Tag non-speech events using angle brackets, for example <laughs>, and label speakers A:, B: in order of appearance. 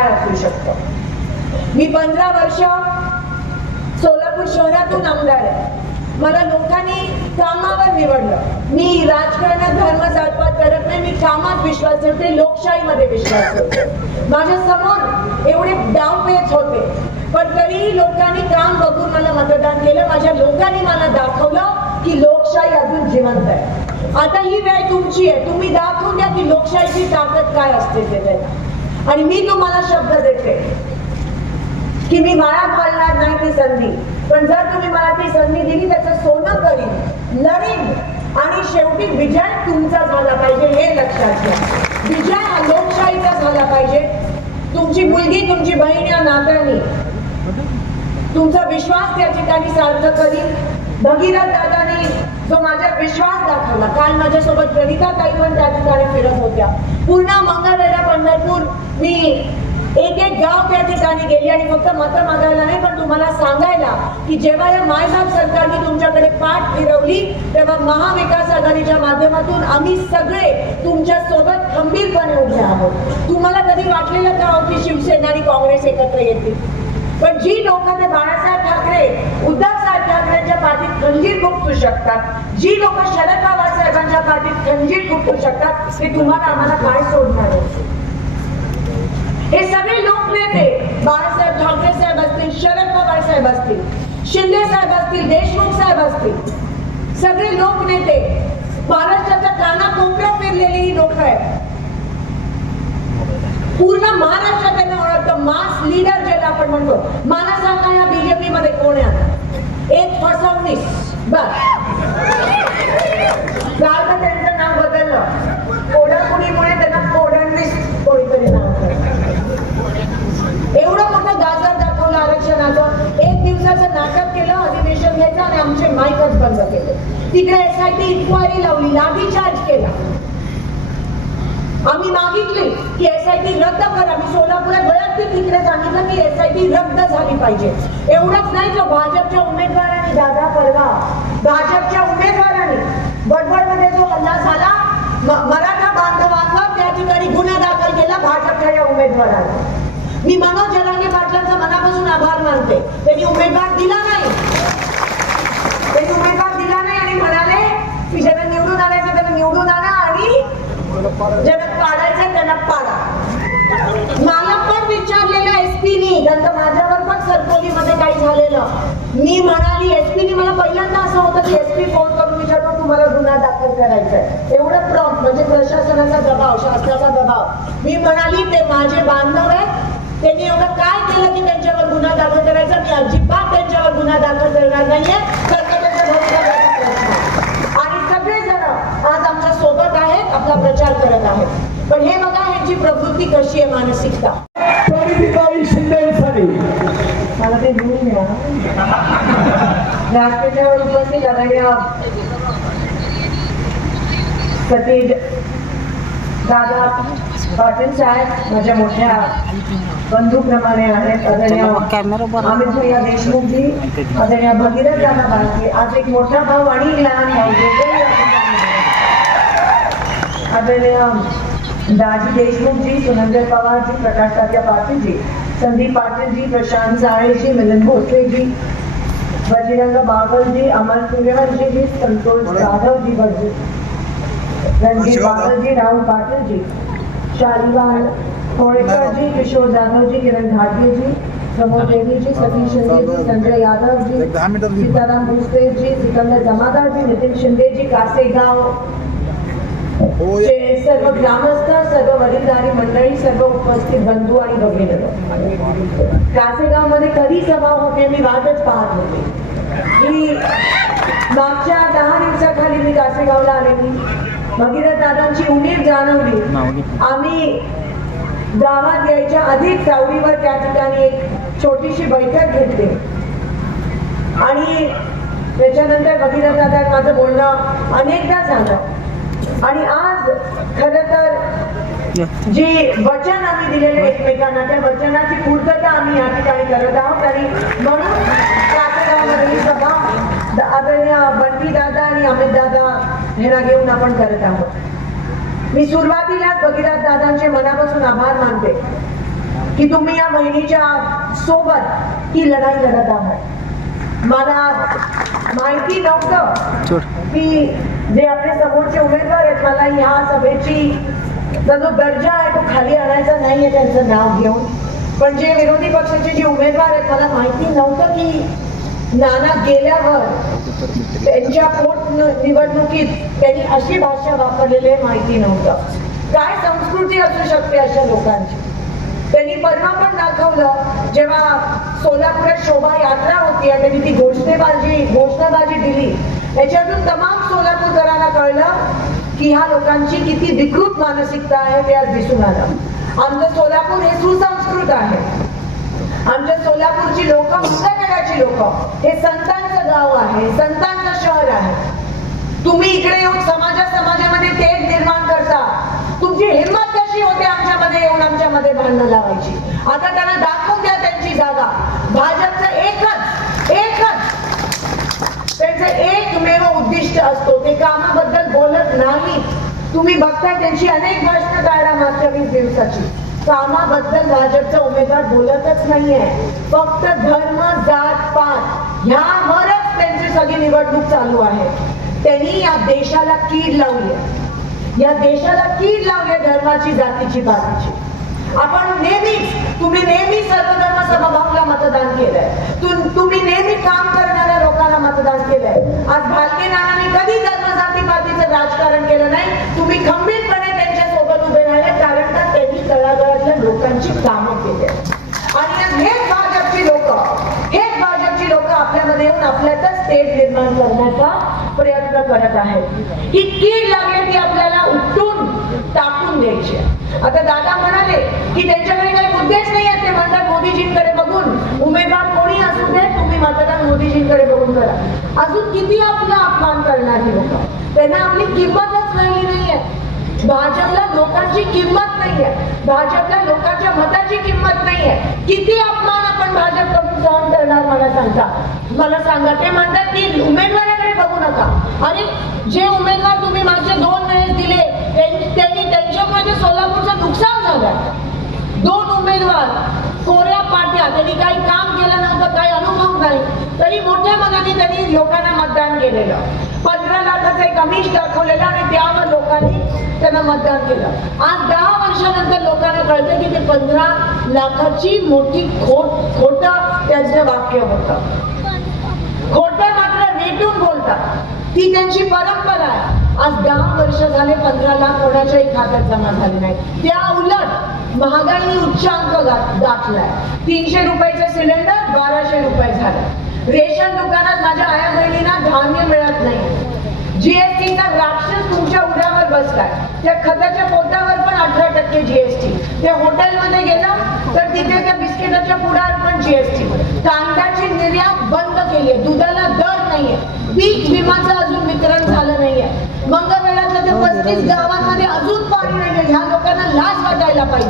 A: मोठं काय असू शकतं. मी पंधरा वर्ष सोलापूर शहरातून आमदार आहे. मला लोकांनी कामावर निवडलं. मी राजकारणात धर्म जातपात करत नाही मी कामात विश्वास ठेवते लोकशाहीमध्ये विश्वास ठेवते. माझ्यासमोर एवढे डावपेच होते. पण तरीही लोकांनी काम बघून मला मतदान केलं. माझ्या लोकांनी मला दाखवलं की लोकशाही अजून जिवंत आहे. आता ही वेळ तुमची आहे. तुम्ही दाखवून द्या की लोकशाहीची ताकद काय असते ते त्याला. आणि मी तुम्हाला शब्द देते की मी माळा घालणार नाही ती संधी. पण जर तुम्ही मला ती संधी दिली त्याचं सोनं करीन लढीन आणि शेवटी विजय तुमचा झाला पाहिजे हे लक्षात घ्या. विजय हा लोकशाहीचा झाला पाहिजे. तुमची मुलगी तुमची बहीण या नात्याने तुमचा विश्वास त्या ठिकाणी सार्थ करीन. भगीरथ दादानी जो माझ्या विश्वास दाखवला काल माझ्यासोबत गणिता ताई पण त्या ठिकाणी फिरत होत्या. पूर्ण मंगळवेढा पंढरपूर मी एक एक गाव त्या ठिकाणी गेली आणि फक्त मतं मागायला नाही पण तुम्हाला सांगायला की जेव्हा या मायबाप सरकारने तुमच्याकडे पाठ फिरवली तेव्हा महाविकास आघाडीच्या माध्यमातून आम्ही सगळे तुमच्यासोबत खंबीरपणे उभे आहोत. तुम्हाला कधी वाटलेलं का हो की शिवसेना आणि काँग्रेस एकत्र येतील? पण जी लोक ते बाळासाहेब ठाकरे उद्धव पाठीत खंजीर गुप्तू शकतात. जी लोक शरद पवार साहेबांच्या पाठीत खंजीर गुप्तू शकतात ते तुम्हाला आम्हाला काय सोडणार हे सगळे लोक नेते बाळासाहेब ठाकरे साहेब असतील शरद पवार साहेब असतील शिंदे साहेब असतील देशमुख साहेब असतील सगळे लोक नेते महाराष्ट्राच्या काना कोपऱ्यात फिरलेली ही लोक आहेत. पूर्ण महाराष्ट्र त्यांना ओळखतं. मास लीडर ज्याला आपण म्हणतो. मला सांगा या बीजेपी मध्ये कोण आहे एक फसवणीस. बस. काल त्यांचं नाव बदललं. कोडाकुणीमुळे त्यांना कोडणवीस कोणीतरी नाव एवढं मोठं गाजर दाखवलं आरक्षणाचं. एक दिवसाचं नाटक केलं अधिवेशन घ्यायचं आणि आमचे माईकच बंद केले. तिकडे एस आय टी इन्क्वायरी लावली लाठीचार्ज केला. आम्ही मागितली की एस आय टी रद्द करा. मी सोलापुरात वैयक्तिक तिकडे सांगितलं की एस आय टी रद्द झाली पाहिजे. एवढंच नाही तर भाजपच्या उमेदवारांनी दादा परवा भाजपच्या उमेदवारांनी बडबडमध्ये जो हल्ला झाला मराठा बांधवांवर त्या ठिकाणी गुन्हा दाखल केला भाजपच्या या उमेदवाराने. मी मनोज जरांगे पाटलांचा मनापासून आभार मानते. त्यांनी उमेदवार दिला नाही. त्यांनी उमेदवार दिला नाही आणि म्हणाले की ज्यांना निवडून आणायचं त्यांना निवडून आणा आणि ज्यांना पाडायचं त्यांना पाडा मला पण विचारलेलं एसपीनी नंतर माझ्यावर पण सरकोलीमध्ये काही झालेलं मी म्हणाली एसपीनी मला पहिल्यांदा असं होतं की एसपी फोन करून विचारतो तुम्हाला करायचा आहे एवढं प्रॉम्प्ट म्हणजे प्रशासनाचा दबाव शासनाचा दबाव. मी म्हणाली ते माझे बांधव आहेत. त्यांनी एवढं काय केलं की त्यांच्यावर गुन्हा दाखल करायचा? मी अजिबात त्यांच्यावर गुन्हा दाखल करणार नाहीये. आणि सगळेजण आज आमच्यासोबत आहेत आपला प्रचार करत आहेत. पण हे बघा ह्यांची प्रवृत्ती कशी आहे मानसिकता. मला ते घेऊन या. <laughs> व्यासपीठावर उपस्थित सतीश दादा पाटील साहेब माझ्या मोठ्या बंधूप्रमाणे आहेत आदरणीय अमित भैया देशमुखजी आदरणीय भगीरथ दादा बालके आज एक मोठा भाऊ आणि एक लहान भाऊ. आदरणीय दाजी देशमुखजी सुनंदर पवारजी प्रकाश तात्या पाटीलजी संदीप पाटीलजी प्रशांत साळेजी मिलन भोसलेजी बजरंग बागलजी अमर सूर्यवंशीजी संतोष जाधवजी बजी रणजीत बागलजी राहुल पाटीलजी शालिवाल कोळेकरजी किशोर जाधवजी किरण घाटगेजी प्रमोद देवीजी सतीश शिंदेजी संजय यादवजी. सीताराम भुसदेवजी सिकंदर जमादारजी नितीन शिंदेजी कासेगाव
B: हो
A: सर्व ग्रामस्थ सर्व वडीलधारी मंडळी सर्व उपस्थित बंधू आणि भगिनी. कासेगावमध्ये कधी सभा होते मी वाटच पाहत होते. की मागच्या दहा दिवसाखाली मी कासेगावला आलेली. भगीरथ दादांची उमेद जाणवली. आम्ही गावात यायच्या आधी चावडीवर त्या ठिकाणी एक छोटीशी बैठक घेतली. आणि त्याच्यानंतर भगीरथ दादा माझं बोलणं अनेकदा झालं. आणि आज खर तर जी वचन आम्ही दिलेले एकमेकांना त्या वचनाची पूर्तता आम्ही या ठिकाणी करत आहोत आणि म्हणून सभा आदरणीय बंटी दादा आणि अमित दादा ह्यांना घेऊन आपण करत आहोत. मी सुरुवातीलाच भगीरथ दादांशी लोकांचे मनापासून आभार मानते की तुम्ही या बहिणीच्या सोबत ही लढाई लढत आहात. मला माहिती नव्हतं की जे आपले समोरचे उमेदवार आहेत मला ह्या सभेची जो दर्जा आहे तो खाली आणायचा नाहीये त्यांचं नाव घेऊन. पण जे विरोधी पक्षाचे जे उमेदवार आहेत मला माहिती नव्हतं की नाना गेल्यावर त्यांच्या पोट निवडणुकीत त्यांनी अशी भाषा वापरलेली माहिती नव्हतं. काय संस्कृती असू शकते अशा लोकांची? त्यांनी परवा पण दाखवलं. जेव्हा सोलापुरात शोभा यात्रा होती आणि त्यांनी ती घोषणेबाजी घोषणाबाजी दिली. याच्यातून तमाम सोलापूरकरांना कळलं की ह्या लोकांची किती विकृत मानसिकता आहे ते आज दिसून आलं. आमचं सोलापूर हे सुसंस्कृत आहे. आमच्या सोलापूरची लोक मंगळवेढ्याची लोक. हे संतांचं गाव आहे संतांचं शहर आहे. तुम्ही इकडे येऊन समाजा समाजामध्ये तेज निर्माण करता. तुमची हिंमत कशी होते आमच्यामध्ये येऊन आमच्यामध्ये भांडणं लावायची? आता त्यांना दाखवून द्या त्यांची जागा. भाजपचं एकच एकच. त्यांचं एकमेव उद्दिष्ट असतो. ते कामाबद्दल बोलत नाही तुम्ही बघताय त्यांची अनेक भाषणं काढा मागच्या वीस दिवसाची. कामाबद्दल भाजपचा उमेदवार बोलतच नाहीये. फक्त धर्म जात पात ह्यावरच त्यांची सगळी निवडणूक चालू आहे. त्यांनी या देशाला कीड लावली आहे या देशाला कीड लावली धर्माची जातीची बातीची आपण नेहमीच तुम्ही नेहमी सर्वधर्म समभावला मतदान केलंय तुम- तुम्ही नेहमी काम करणाऱ्या लोकांना मतदान केलंय आज भालके नानांनी कधी धर्म जाती पातीचं राजकारण केलं नाही तुम्ही खंबीरपणे त्यांच्यासोबत उभे राहिले कारण का त्यांनी तळागाळातल्या लोकांची कामं केली आहेत. आणि आज हेच भाजपची लोक हेच भाजपची लोक आपल्यामध्ये येऊन आपल्यातच स्टेट निर्माण करण्याचा प्रयत्न करत आहेत. ही कीड लागली ती आपल्याला उपटून टाकून द्यायची आता दादा म्हणाले की त्यांच्याकडे काही मुद्देच नाही आहेत. ते म्हणतात मोदीजींकडे बघून उमेदवार कोणी असू दे तुम्ही मतदान मोदीजींकडे बघून करा. अजून किती आपला अपमान करणार ही लोक? त्यांना आपली किंमतच राहिली नाहीये भाजपला लोकांची किंमत नाहीये भाजपला लोकांच्या मताची किंमत नाहीये किती अपमान आपण भाजप भाजपकडून सहन करणार मला सांगता मला सांगा ते म्हणतात की उमेदवाराकडे बघू नका. आणि जे उमेदवार तुम्ही मागचे दोन वेळेस दिले त्यांनी त्यांच्यामुळे सोलापूरचं नुकसान झालं दोन उमेदवार कोऱ्या पाट्या त्यांनी काही काम केलं नव्हतं काही अनुभव नाही. तरी मोठ्या मनाने त्यांनी लोकांना मतदान केलेलं. पंधरा लाखाचं एक अमिष दाखवलेलं आणि त्यावर लोकांनी त्यांना मतदान केलं. आज दहा वर्षानंतर लोकांना कळतं की ते पंधरा लाखाची मोठी खोट खोट त्यांचं वाक्य होतं. खोट मात्र रेटून बोलतात. ती त्यांची परंपरा आहे. आज दहा वर्ष झाले पंधरा लाख कोणाच्याही खात्यात जमा झाले नाही. त्या उलट महागाई उच्चांक गा- गाठलाय. तीनशे रुपयाचे सिलेंडर बाराशे रुपये झाले. रेशन दुकानात माझ्या आया बहिणींना धान्य मिळत नाही. जीएसटीचा राक्षस तुमच्या उड्यावर बसलाय. त्या खताच्या पोटावर पण जीएसटी त्या हॉटेलमध्ये गेलं तर तिथे त्या बिस्किटाच्या पुढार पण जीएसटी कांद्याची निर्यात बंद केली आहे. दुधाला दर नाहीये. पीक विमाचं अजून वितरण झालं नाहीये. मंगळवेळातल्या ते पस्तीस गावांमध्ये अजून पाणी नाही ह्या लोकांना लाज वाटायला पाहिजे.